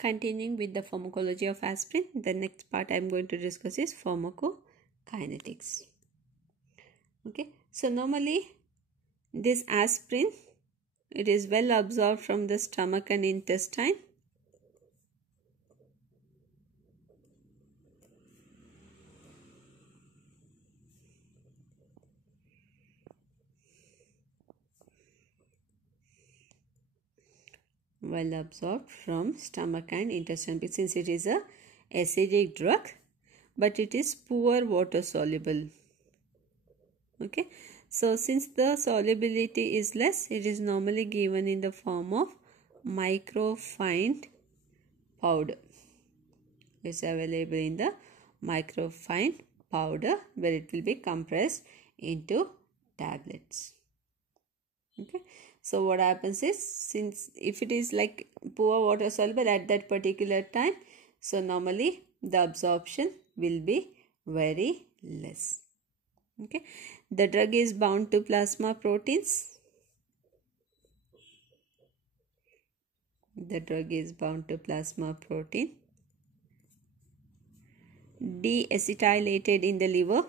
Continuing with the pharmacology of aspirin, the next part I am going to discuss is pharmacokinetics. Okay, so normally this aspirin, it is well absorbed from the stomach and intestine. Well absorbed from stomach and intestine, since it is a acidic drug, but it is poor water soluble. Okay, so since the solubility is less, it is normally given in the form of microfine powder. It's available in the microfine powder, where it will be compressed into tablets. Okay, so what happens is, since if it is like poor water soluble at that particular time, so normally the absorption will be very less. Okay, the drug is bound to plasma proteins. The drug is bound to plasma protein. Deacetylated in the liver.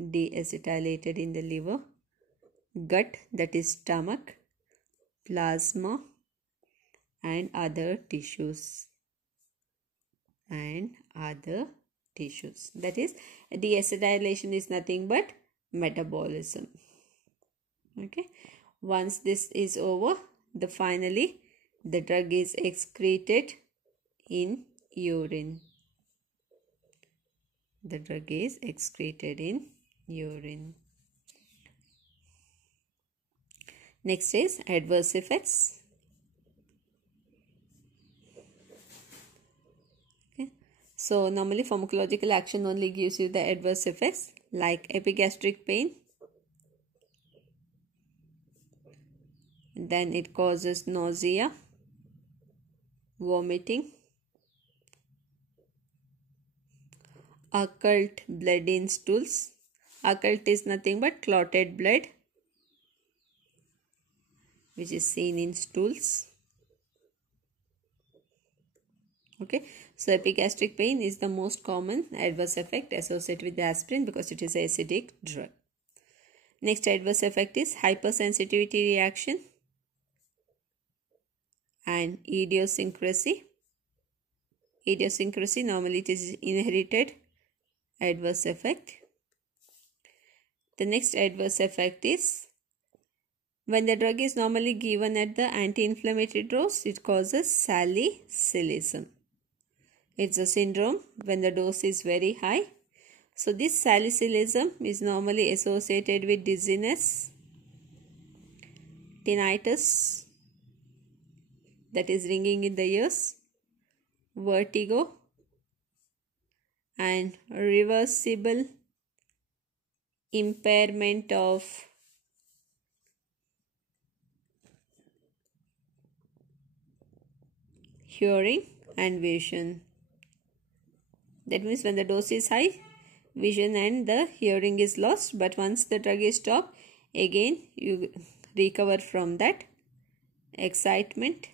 Deacetylated in the liver, gut, that is stomach, plasma, and other tissues. That is, deacetylation is nothing but metabolism. Okay, once this is over, finally the drug is excreted in urine. The drug is excreted in urine. Next is adverse effects. Okay, so normally pharmacological action only gives you the adverse effects like epigastric pain. Then it causes nausea, vomiting, occult blood in stools. Occult is nothing but clotted blood, which is seen in stools. Okay, so epigastric pain is the most common adverse effect associated with the aspirin because it is an acidic drug. Next adverse effect is hypersensitivity reaction and idiosyncrasy. Idiosyncrasy, normally it is inherited adverse effect. The next adverse effect is, when the drug is normally given at the anti-inflammatory dose, it causes salicylism. It's a syndrome when the dose is very high. So this salicylism is normally associated with dizziness, tinnitus, that is ringing in the ears, vertigo, and reversible impairment of hearing and vision. That means when the dose is high, vision and the hearing is lost, but once the drug is stopped, again you recover from that excitement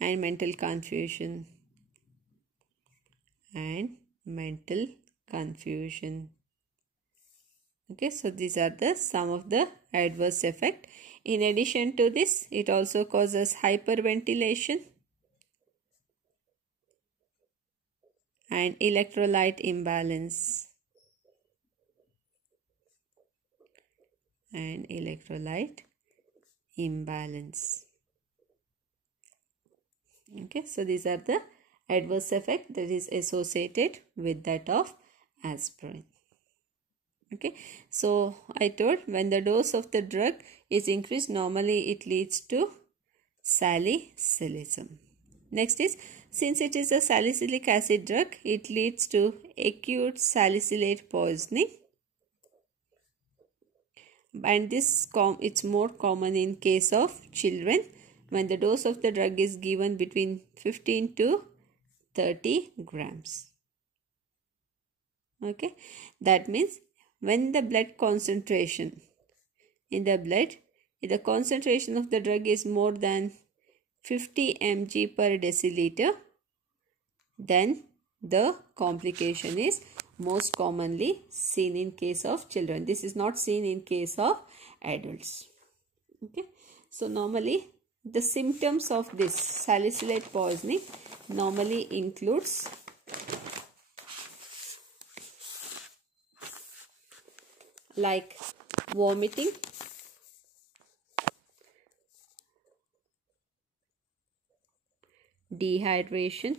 and mental confusion. Okay, so these are some of the adverse effect. In addition to this, it also causes hyperventilation and electrolyte imbalance. Okay, so these are the adverse effect that is associated with that of aspirin. Okay, so I told, when the dose of the drug is increased, normally it leads to salicylism. Next is, since it is a salicylic acid drug, it leads to acute salicylate poisoning, and it's more common in case of children when the dose of the drug is given between 15 to 30 grams. Okay, that means when the blood concentration in the blood if the concentration of the drug is more than 50 mg per deciliter, then the complication is most commonly seen in case of children. This is not seen in case of adults. Okay, so normally the symptoms of this salicylate poisoning normally includes like vomiting, dehydration,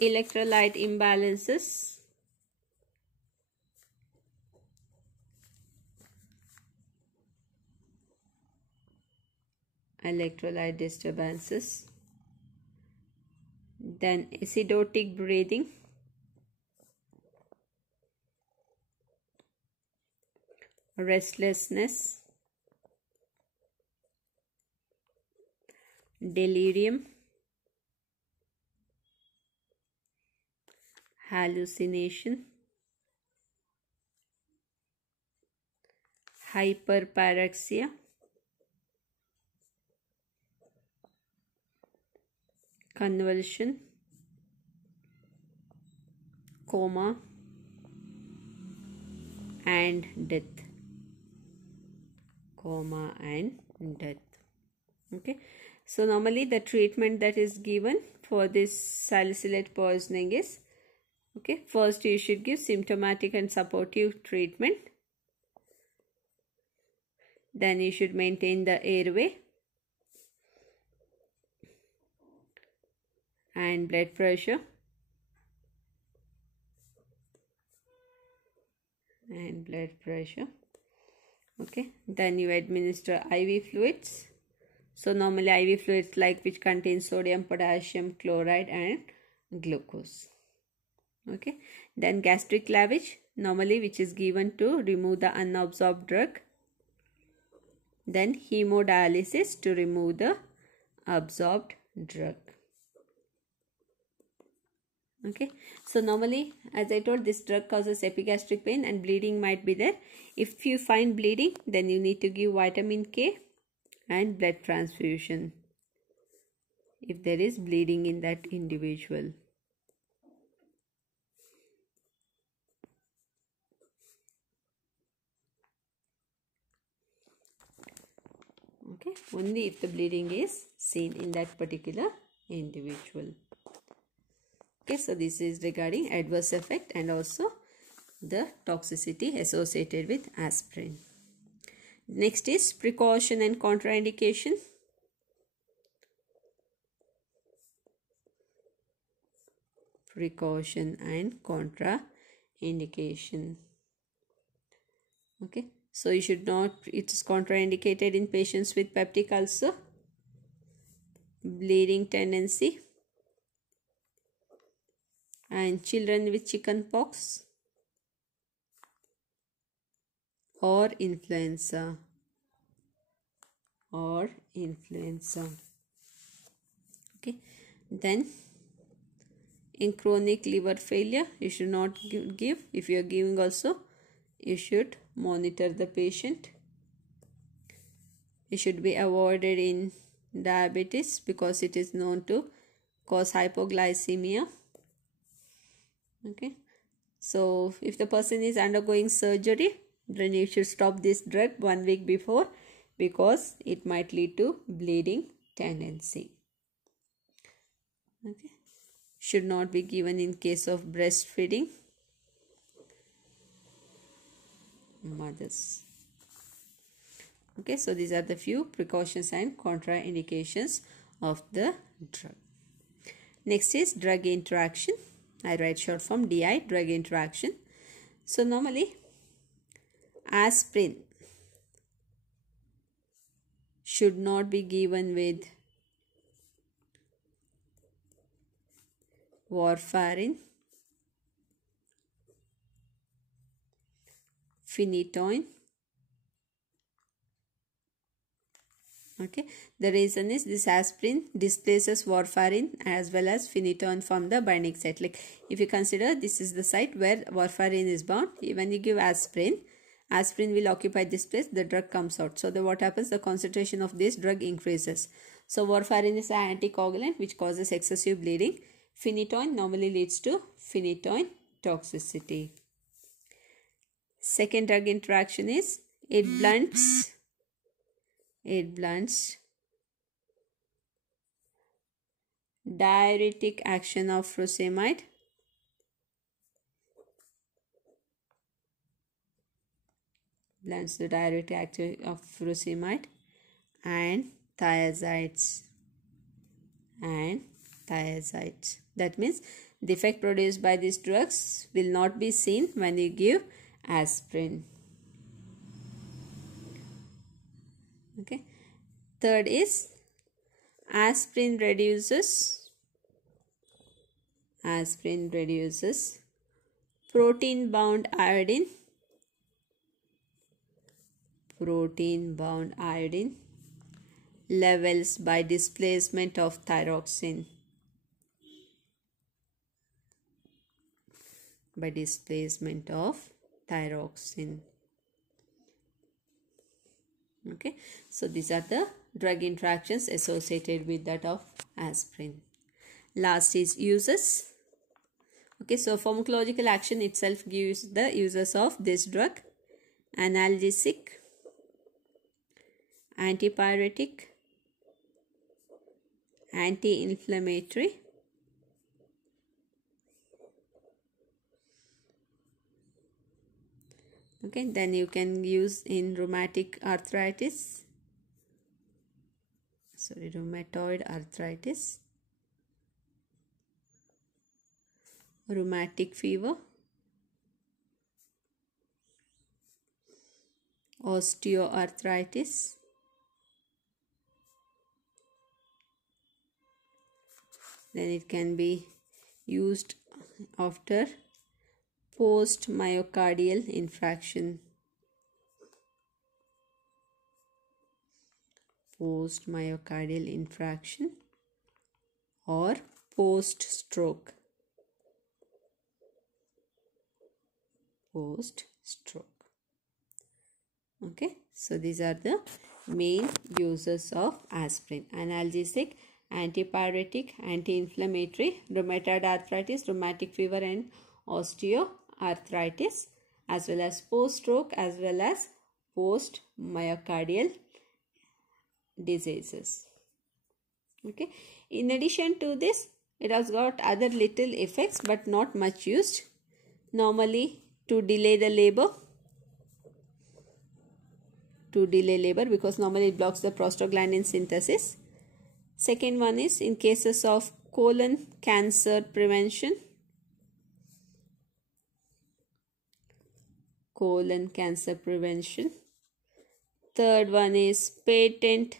electrolyte imbalances, electrolyte disturbances, then acidotic breathing, restlessness, delirium, hallucination, hyperparaxia, convulsion, coma, and death. Coma and death. Okay, so normally the treatment that is given for this salicylate poisoning is, okay, first you should give symptomatic and supportive treatment. Then you should maintain the airway and blood pressure Okay, then you administer IV fluids. So normally IV fluids like which contain sodium, potassium, chloride and glucose. Okay, then gastric lavage normally which is given to remove the unabsorbed drug. Then hemodialysis to remove the absorbed drug. Okay, so normally as I told, this drug causes epigastric pain and bleeding might be there. If you find bleeding, then you need to give vitamin K and blood transfusion if there is bleeding in that individual. Okay, only if the bleeding is seen in that particular individual. Okay, so this is regarding adverse effect and also the toxicity associated with aspirin. Next is precaution and contraindication. Precaution and contraindication. Okay, so you should not, it is contraindicated in patients with peptic ulcer, bleeding tendency, and children with chicken pox or influenza. Okay, then in chronic liver failure you should not give. If you are giving also, you should monitor the patient. It should be avoided in diabetes because it is known to cause hypoglycemia. Okay, so if the person is undergoing surgery, then you should stop this drug 1 week before because it might lead to bleeding tendency. Okay, should not be given in case of breastfeeding mothers. Okay, so these are the few precautions and contraindications of the drug. Next is drug interaction. I write short form DI, drug interaction. So normally aspirin should not be given with warfarin, phenytoin, Okay, the reason is this aspirin displaces warfarin as well as phenytoin from the binding site. Like if you consider this is the site where warfarin is bound, when you give aspirin, aspirin will occupy this place, the drug comes out. So what happens, the concentration of this drug increases. So warfarin is an anticoagulant which causes excessive bleeding. Phenytoin normally leads to phenytoin toxicity. Second drug interaction is it blunts diuretic action of furosemide the diuretic action of furosemide and thiazides. That means the effect produced by these drugs will not be seen when you give aspirin. Okay. Third is aspirin reduces protein bound iodine levels by displacement of thyroxine. Okay, so these are the drug interactions associated with that of aspirin. Last is uses. Okay, so pharmacological action itself gives the uses of this drug: analgesic, antipyretic, anti-inflammatory, okay, then you can use in rheumatoid arthritis, rheumatic fever, osteoarthritis, then it can be used after post myocardial infarction, or post stroke. Okay, so these are the main uses of aspirin: analgesic, antipyretic, anti-inflammatory, rheumatoid arthritis, rheumatic fever and osteoarthritis, as well as post-stroke, as well as post-myocardial diseases. Okay, in addition to this, it has got other little effects but not much used. Normally to delay labor, because normally it blocks the prostaglandin synthesis. Second one is in cases of colon cancer prevention. Third one is patent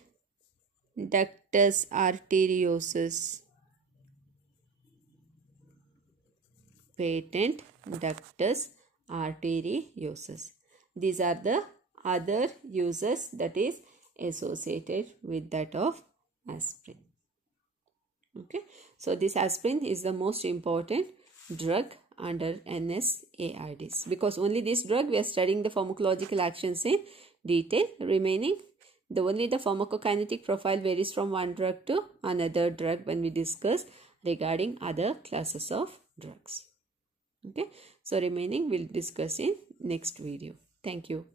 ductus arteriosus. These are the other uses that is associated with that of aspirin. Okay, so this aspirin is the most important drug under NSAIDs, because only this drug we are studying the pharmacological actions in detail. Remaining, only the pharmacokinetic profile varies from one drug to another drug when we discuss regarding other classes of drugs. Okay, so remaining we'll discuss in next video. Thank you.